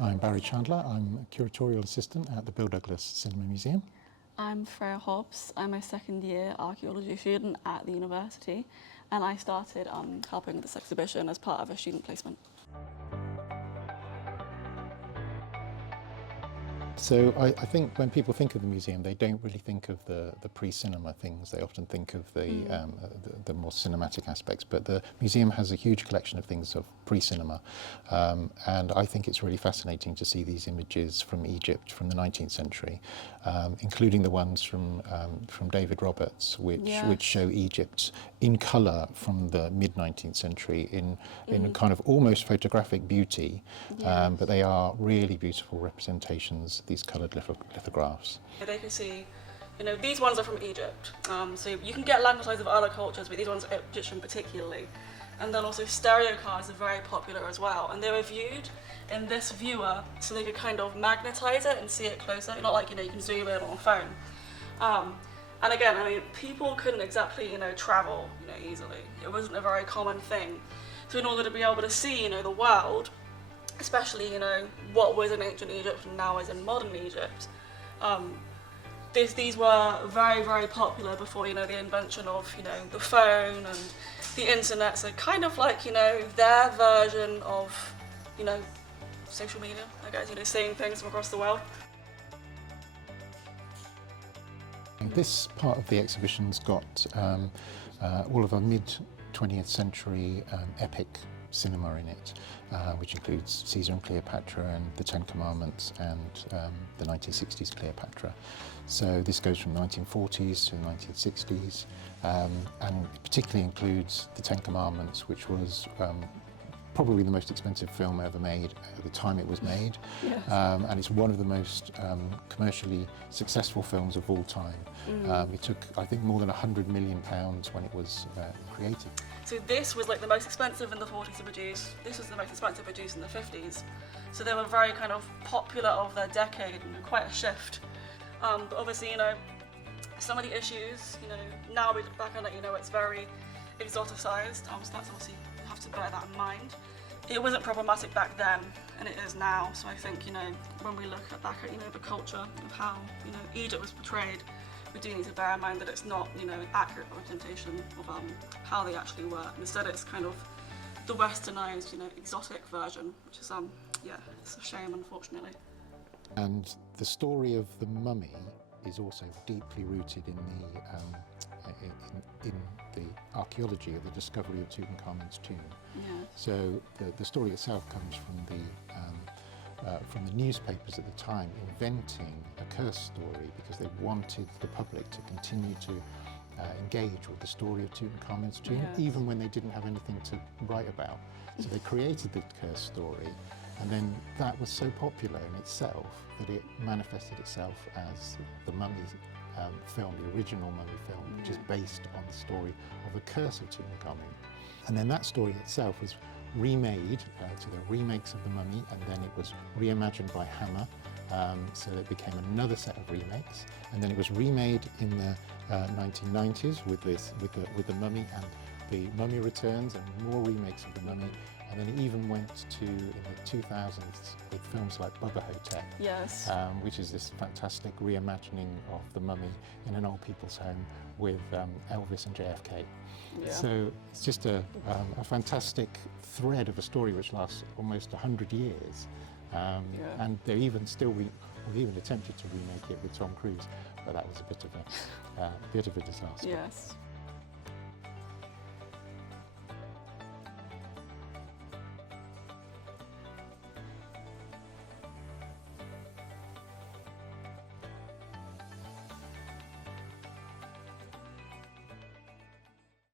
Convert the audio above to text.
I'm Barry Chandler. I'm a curatorial assistant at the Bill Douglas Cinema Museum. I'm Pharoahs. I'm a second year archaeology student at the university, and I started helping with this exhibition as part of a student placement. So I think when people think of the museum, they don't really think of the pre-cinema things. They often think of the more cinematic aspects. But the museum has a huge collection of things of pre-cinema, and I think it's really fascinating to see these images from Egypt from the 19th century, including the ones from David Roberts, which show Egypt in colour from the mid-19th century in a kind of almost photographic beauty, but they are really beautiful representations. These coloured lithographs. They can see, these ones are from Egypt, so you can get languages of other cultures, but these ones are Egyptian particularly. And then also stereo cards are very popular as well, and they were viewed in this viewer so they could kind of magnetize it and see it closer, not like you can zoom in on a phone. And again, people couldn't exactly travel easily. It wasn't a very common thing. So in order to be able to see the world, especially what was in ancient Egypt and now is in modern Egypt, these were very, very popular before the invention of the phone and the internet. So kind of like their version of social media, I guess, seeing things from across the world. This part of the exhibition's got all of our mid-20th century epic cinema in it, which includes Caesar and Cleopatra and the Ten Commandments and the 1960s Cleopatra. So this goes from the 1940s to the 1960s, and it particularly includes the Ten Commandments, which was probably the most expensive film ever made at the time it was made. Yes. And it's one of the most commercially successful films of all time. It took, I think, more than £100 million when it was created. So this was like the most expensive in the 40s to produce. This was the most expensive to produce in the 50s. So they were very kind of popular of their decade, and quite a shift. But obviously, some of the issues, now we look back on it, it's very exoticized. So that's obviously, you have to bear that in mind. It wasn't problematic back then, and it is now. So I think, when we look back at, the culture of how, Egypt was portrayed, we do need to bear in mind that it's not, an accurate representation of how they actually were. Instead, it's kind of the westernized, exotic version, which is, it's a shame, unfortunately. And the story of the mummy is also deeply rooted in the archaeology of the discovery of Tutankhamun's tomb. Yeah. So the story itself comes from the newspapers at the time inventing a curse story because they wanted the public to continue to engage with the story of Tutankhamun's tomb, even when they didn't have anything to write about. So they created the curse story, and then that was so popular in itself that it manifested itself as the Mummy film, the original Mummy film, which is based on the story of the curse of Tutankhamun. And then that story itself was remade, so there are remakes of the Mummy, and then it was reimagined by Hammer, so it became another set of remakes, and then it was remade in the 1990s with the Mummy and the Mummy Returns, and more remakes of the Mummy, and then it even went to in the 2000s with films like Bubba Hotep, Yes. Which is this fantastic reimagining of the Mummy in an old people's home with Elvis and JFK. Yeah. So it's just a fantastic thread of a story which lasts almost 100 years. And they even attempted to remake it with Tom Cruise, but that was a bit of a disaster. Yes.